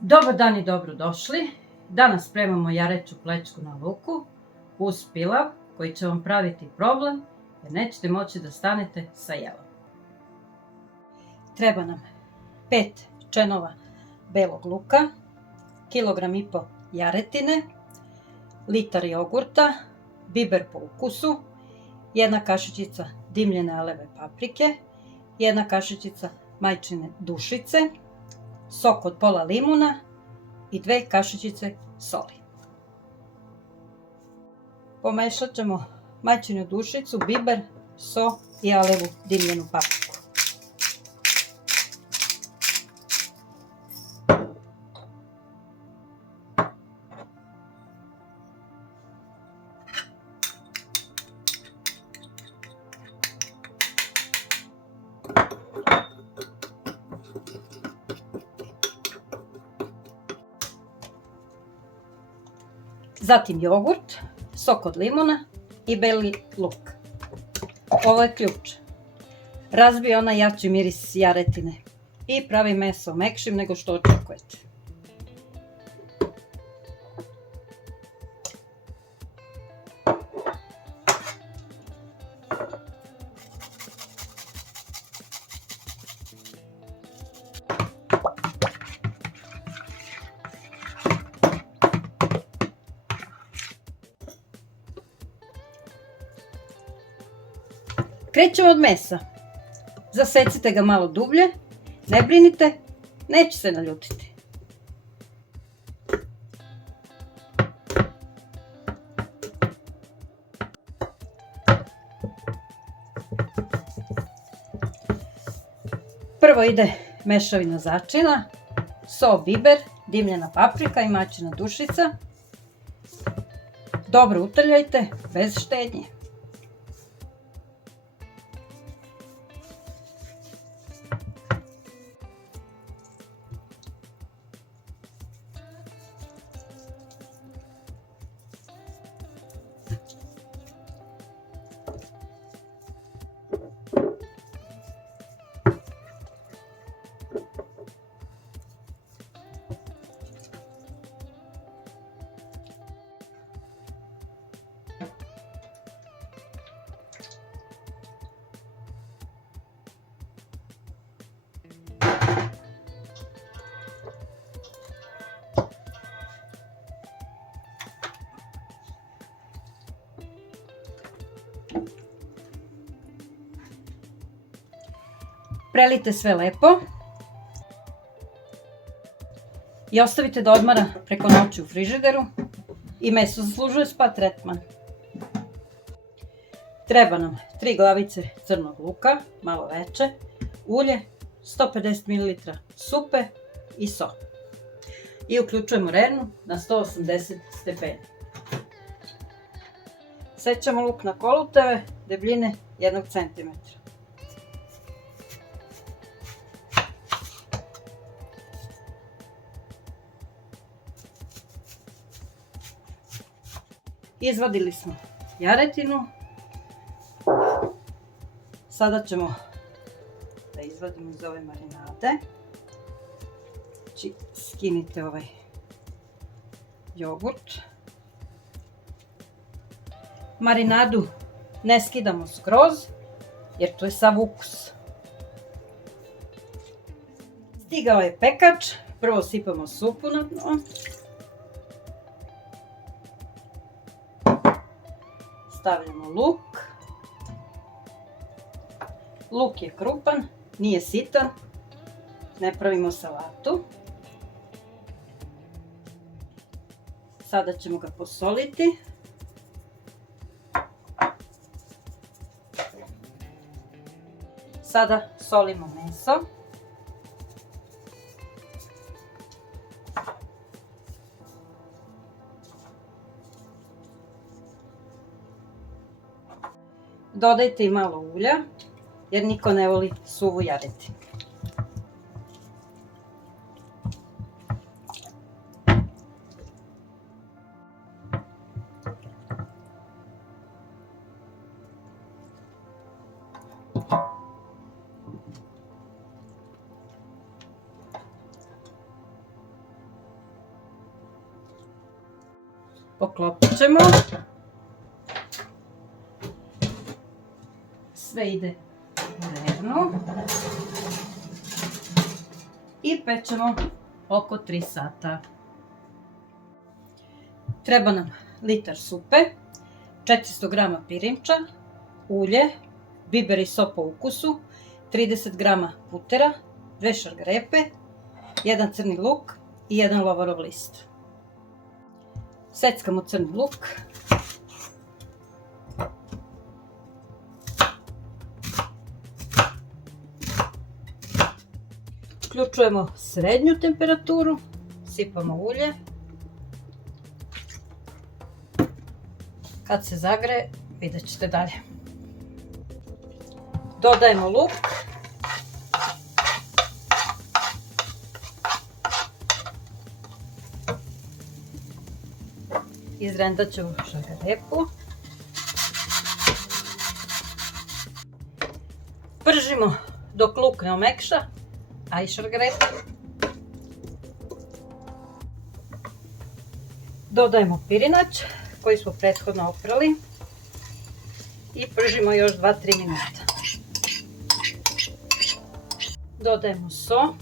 Dobar dan i dobrodošli. Danas spremamo jareću plećku na luku uz pilav koji će vam praviti problem jer nećete moći da stanete sa jelom. Treba nam 5 čenova belog luka, 1,5 kg jaretine, litar jogurta, biber po ukusu, 1 kašičica dimljene aleve paprike, 1 kašičica majčine dušice, sok od pola limuna i 2 kašičice soli. Pomešat ćemo majčinu dušicu, biber, so i alevu dimljenu papriku. Zatim jogurt, sok od limuna i beli luk. Ovo je ključ. Razbije onaj jači miris jaretine i pravi meso mekšim nego što očekujete. Krećemo od mesa. Zasecite ga malo dublje, ne brinite, neće se naljutiti. Prvo ide mešavina začina, so, biber, dimljena paprika i majčina dušica. Dobro utrljajte, bez štednje. Prelijte sve lepo i ostavite da odmara preko noći u frižideru i meso zaslužuje spa tretman. Treba nam 3 glavice crnog luka, malo veće, ulje, 150 ml supe i so. I uključujemo rernu na 180 stepeni. Sečemo luk na kolutave debljine 1 cm. Izvadili smo jaretinu. Sada ćemo da izvadimo iz ove marinade. Znači, skinite ovaj jogurt. Marinadu ne skidamo skroz, jer to je sav ukus. Stigao je pekač. Prvo sipamo supu na dno. Stavljamo luk. Luk je krupan, nije sitan, ne pravimo salatu. Sada ćemo ga posoliti. Sada solimo meso. Dodajte i malo ulja, jer niko ne voli suvu jaretinu. Poklopit ćemo. Sve ide u rernu. I pečemo oko 3 sata. Treba nam litar supe, 400 g pirinča, ulje, biber i so po ukusu, 30 g putera, 2 šargarepe, 1 crni luk i 1 lovorov list. Seckamo crni luk. Uključujemo srednju temperaturu, sipamo ulje. Kad se zagreje, vidjet ćete dalje. Dodajemo luk. Izrendat ćemo šargarepu. Pržimo dok luk ne omekša, a i šargarepu. Dodajemo pirinač koji smo prethodno oprali i pržimo još 2-3 minuta. Dodajemo so.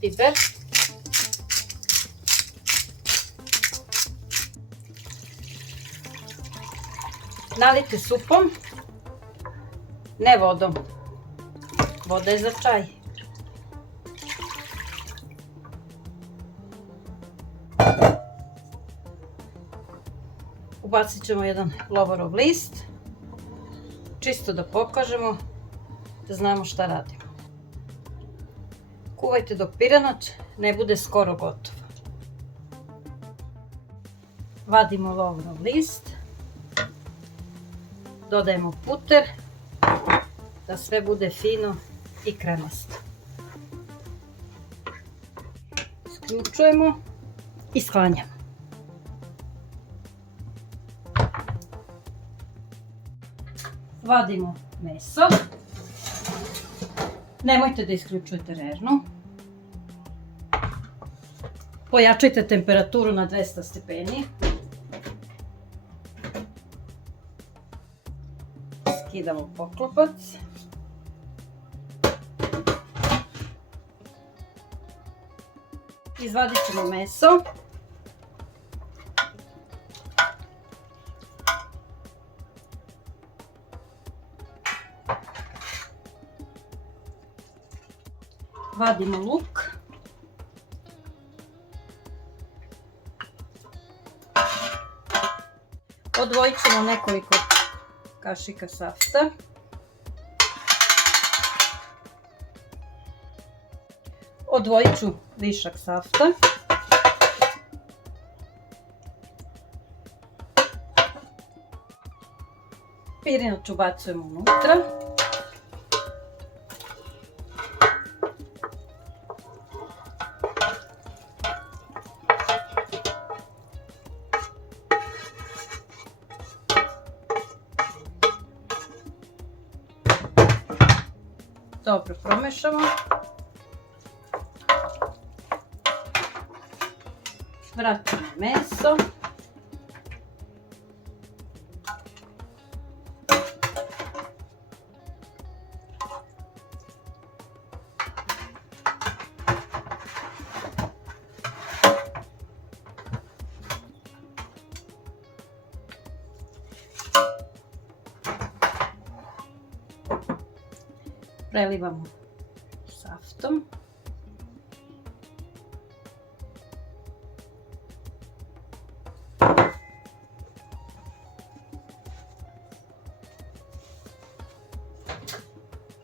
Biber. Nalijte supom, ne vodom. Voda je za čaj. Ubacit ćemo jedan lovorov list, čisto da pokažemo, da znamo šta radimo. Kuvajte dok pirinač ne bude skoro gotov. Vadimo lovorov list, dodajemo puter, da sve bude fino i kremasto. Isključujemo i sklanjamo. Vadimo meso. Nemojte da isključujete rernu. Pojačajte temperaturu na 200 stepeni. Skidamo poklopac. Izvadit ćemo meso. Vadimo luk. Odvojit ćemo nekoliko kašika safta. Odvojit ću višak safta. Pirinač ubacujemo unutra. Dobro promešamo. Vratimo meso. Prelivamo saftom.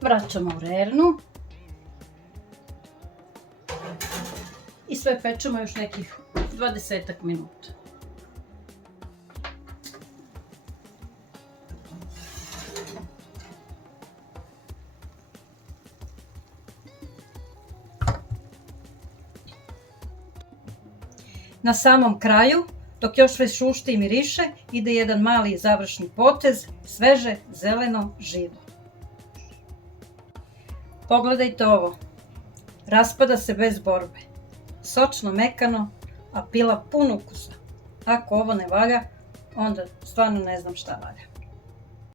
Vraćamo u rernu. I sve pečemo još nekih 20 minuta. Na samom kraju, dok još sve šušti i miriše, ide jedan mali završni potez, sveže, zeleno, živo. Pogledajte ovo, raspada se bez borbe. sočno, mekano, a pila pun ukusa. Ako ovo ne valja, onda stvarno ne znam šta valja.